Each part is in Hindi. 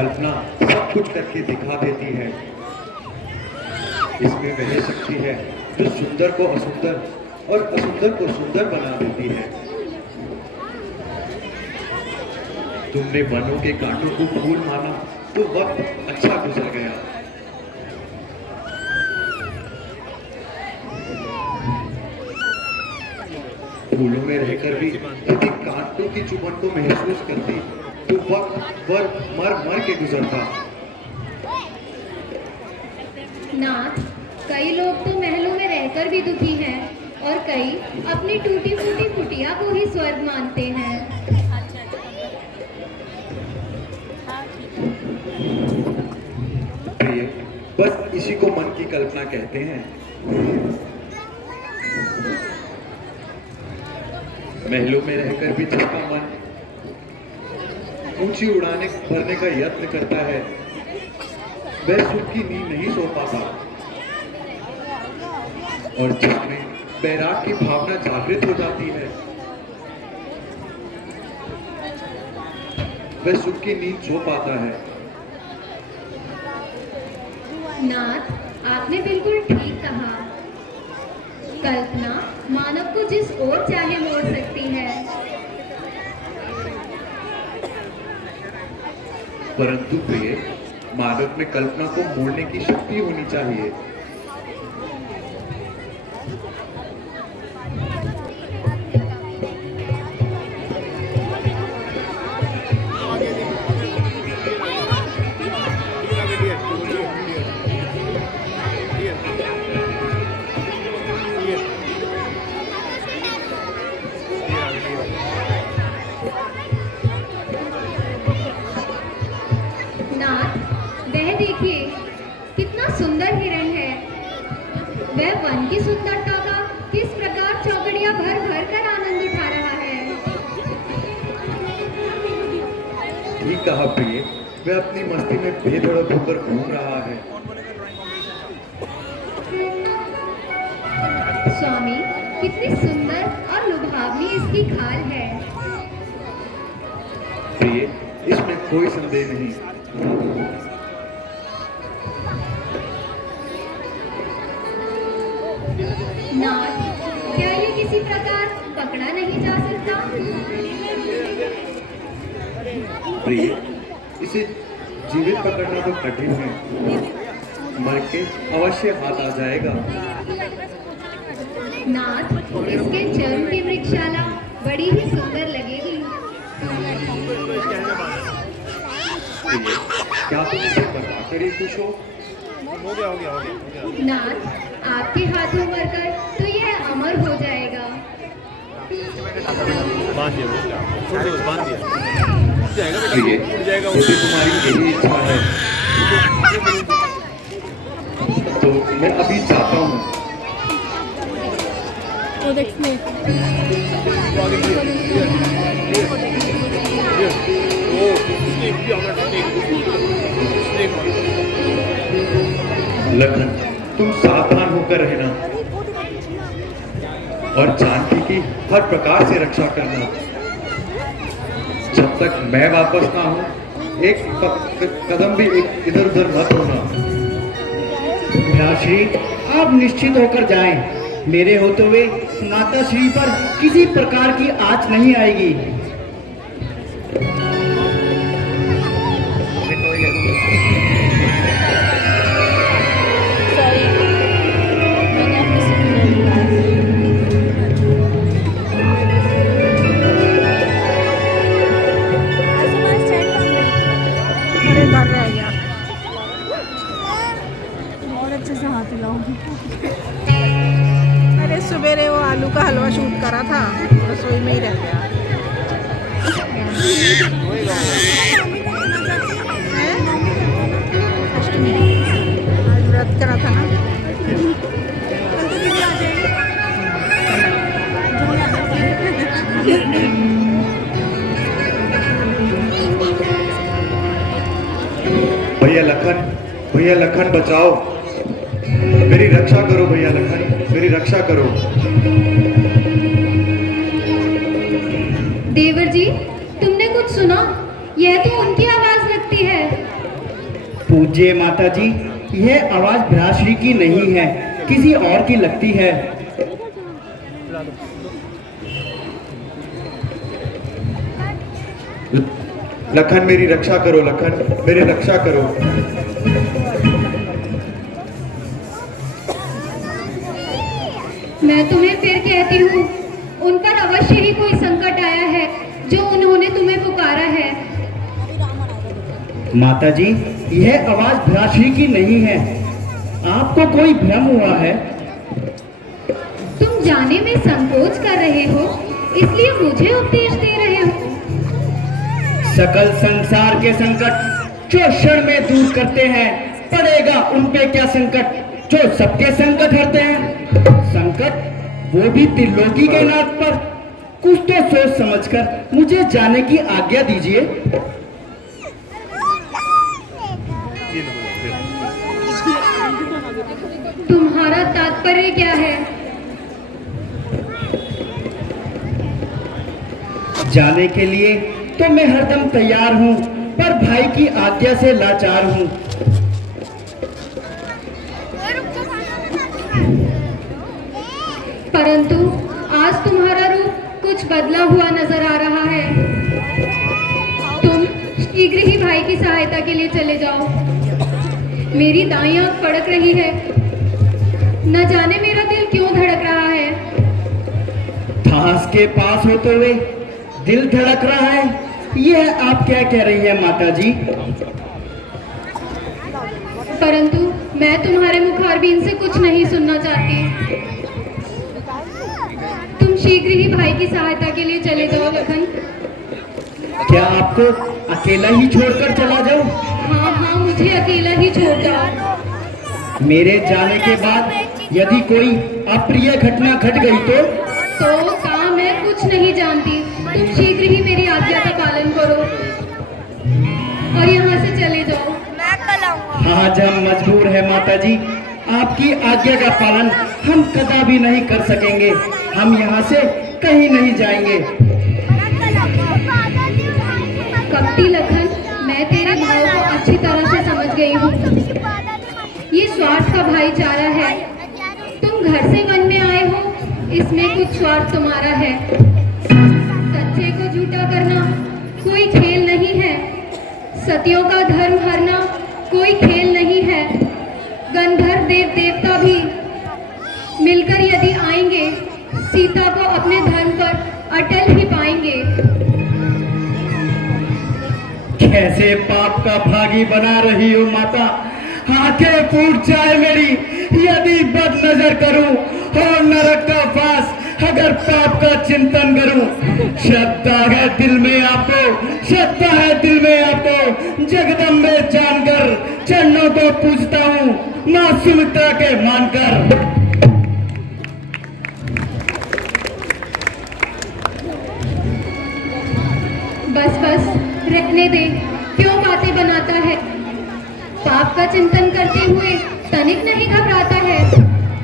कल्पना सब कुछ करके दिखा देती है। इसमें वह शक्ति है जो सुंदर को असुंदर और असुंदर को सुंदर बना देती है। तुमने वनों के कांटों को फूल माना तो वक्त अच्छा गुजर गया। फूलों में रहकर भी यदि कांटों की चुभन को महसूस करती तो वक्त मर मर के गुजरता। नाथ, कई लोग तो महलों में रहकर भी दुखी हैं और कई अपनी टूटी फूटी कुटिया को ही स्वर्ग मानते हैं। प्रिय, बस इसी को मन की कल्पना कहते हैं। महलों में रहकर भी जिसका मन ऊंची उड़ाने भरने का यत्न करता है वह सुख की नींद नहीं सो पाता, और जिसमें बैराग की भावना जागृत हो जाती है वह सुख की नींद सो पाता है। नाथ, आपने बिल्कुल ठीक कहा। कल्पना मानव को जिस ओर चाहे मोड़ सकती है, परंतु प्रिय, मानव में कल्पना को मोड़ने की शक्ति होनी चाहिए। देखिए कितना सुंदर हिरण है। वह वन की सुंदरता का किस प्रकार चौकड़ियां भर भर कर आनंद उठा रहा है। ठीक कहा प्रिय, वह अपनी मस्ती में बेधड़क होकर घूम रहा है। स्वामी, कितनी सुंदर और लुभावनी इसकी खाल है। प्रिय, इसमें कोई संदेह नहीं। नाथ, क्या ये किसी प्रकार पकड़ा नहीं जा सकता? प्रिय, इसे जीवित पकड़ना तो कठिन है, मर के अवश्य हाथ आ जाएगा। नाथ, इसके चर्म की वृक्षशाला बड़ी ही सुंदर लगेगी। प्रिय, क्या तुम इसे बताकर ही खुश हो? हो गया। नाथ, आपके हाथों मरकर तो यह अमर हो जाएगा। बांध दिया, प्रिय, यदि तुम्हारी यही इच्छा है तो मैं अभी जाता हूँ। लखन, तुम सावधान होकर रहना और जानकी की हर प्रकार से रक्षा करना। जब तक मैं वापस ना हूं, एक कदम भी इधर उधर मत होना। श्री, आप निश्चित होकर जाएं। मेरे होते हुए माता श्री पर किसी प्रकार की आँच नहीं आएगी। अरे सवेरे वो आलू का हलवा शूट करा था, रसोई में ही रह गया। आज व्रत करा था ना। भैया लखन बचाओ, मेरी रक्षा करो। भैया लखन, मेरी रक्षा करो। देवर जी, तुमने कुछ सुना? यह तो उनकी आवाज लगती है। पूज्य माता जी, यह आवाज भ्राश्री की नहीं है, किसी और की लगती है। लखन मेरी रक्षा करो, लखन मेरी रक्षा करो। मैं तुम्हें फिर कहती हूँ, उन पर अवश्य ही कोई संकट आया है जो उन्होंने तुम्हें पुकारा है। माता जी, यह आवाज भ्राश्री की नहीं है, आपको कोई भ्रम हुआ है। तुम जाने में संकोच कर रहे हो, इसलिए मुझे उपदेश दे रहे हो। सकल संसार के संकट जो क्षण में दूर करते हैं, पड़ेगा उन पे क्या संकट जो सबके संकट हरते हैं। संकट वो भी त्रिलोकी के नाथ पर। कुछ तो सोच समझकर मुझे जाने की आज्ञा दीजिए। तुम्हारा तात्पर्य क्या है? जाने के लिए तो मैं हरदम तैयार हूँ, पर भाई की आज्ञा से लाचार हूँ। परंतु आज तुम्हारा रूप कुछ बदला हुआ नजर आ रहा है। तुम शीघ्र ही भाई की सहायता के लिए चले जाओ। मेरी दाईं आंख फड़क रही है, न जाने मेरा दिल क्यों धड़क रहा है। थास के पास होते हुए दिल धड़क रहा है, यह आप क्या कह रही है माता जी? परंतु मैं तुम्हारे मुखारबिन से कुछ नहीं सुनना चाहती। तुम शीघ्र ही भाई की सहायता के लिए चले जाओ लखन। क्या आपको अकेला ही छोड़कर चला जाऊं? हाँ हाँ, मुझे अकेला ही छोड़ जाओ। मेरे जाने के बाद यदि कोई अप्रिय घटना घट गई तो काम मैं कुछ नहीं जानती। तुम शीघ्र ही मेरी आज्ञा का पालन करो और यहाँ से चले जाओ। आज हम मजबूर है माता जी, आपकी आज्ञा का पालन हम कदापि नहीं कर सकेंगे। हम यहाँ से कहीं नहीं जाएंगे। कपटी लखन, मैं तेरे भाव को अच्छी तरह से समझ गई हूँ। ये स्वार्थ का भाईचारा है। तुम घर से वन में आए हो, इसमें कुछ स्वार्थ तुम्हारा है। सच्चे को झूठा करना कोई खेल नहीं है। सतियों का धर्म हरना कोई खेल नहीं है। गंधर्व देव देवता भी मिलकर यदि आएंगे, सीता को अपने धर्म पर अटल ही पाएंगे। कैसे पाप का भागी बना रही हो माता, आंखें फूट जाए मेरी यदि बद नजर करूं और नरक का वास अगर पाप का चिंतन करूं। श्रद्धा है दिल में आपको, श्रद्धा है दिल में आपको। जगदम्बे जानकर चरणों को पूजता हूं, मां सुमित्रा के मानकर। बस बस रहने दे, क्यों बातें बनाता है। पाप का चिंतन करते हुए तनिक नहीं घबराता है।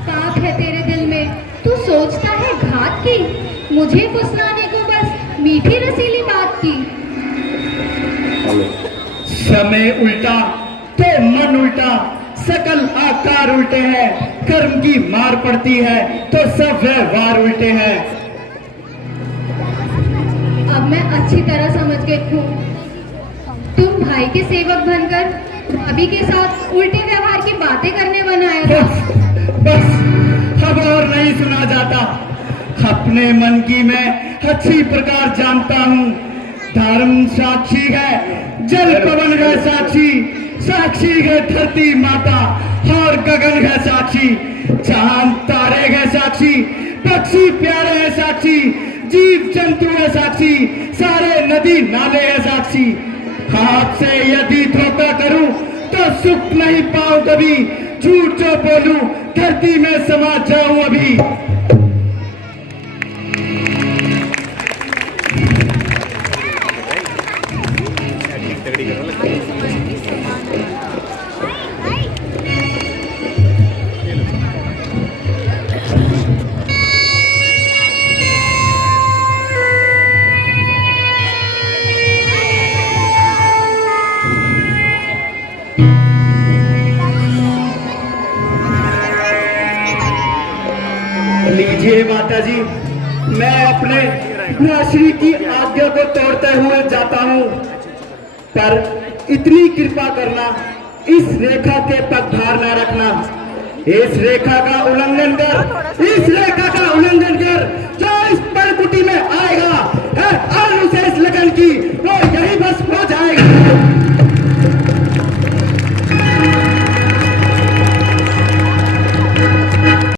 पाप है तेरे दिल में, तू सोचता है घात की। मुझे फुसलाने को बस मीठी रसीली बात की। समय उल्टा तो मन उल्टा, सकल आकार उल्टे हैं। कर्म की मार पड़ती है तो सब व्यवहार उल्टे हैं। अब मैं अच्छी तरह समझ गई हूँ। तुम भाई के सेवक बनकर भाभी के साथ उल्टे व्यवहार की बातें करने बनाया था। बस अब और नहीं सुना जाता। अपने मन की मैं अच्छी प्रकार जानता हूँ। धर्म साक्षी है, जल पवन है साक्षी, साक्षी है धरती माता और गगन है साक्षी। चांद तारे है साक्षी, पक्षी प्यारे है साक्षी, जीव जंतु है साक्षी, सारे नदी नाले है साक्षी। आपसे यदि धोखा करूं तो सुख नहीं पाऊं कभी। झूठ जो बोलूं धरती में समा जाऊं अभी। तगड़ी करो। ये माता जी, मैं अपने श्री की आज्ञा को तोड़ते हुए जाता हूँ, पर इतनी कृपा करना, इस रेखा के पगभार न रखना। इस रेखा का उल्लंघन कर, इस रेखा का उल्लंघन कर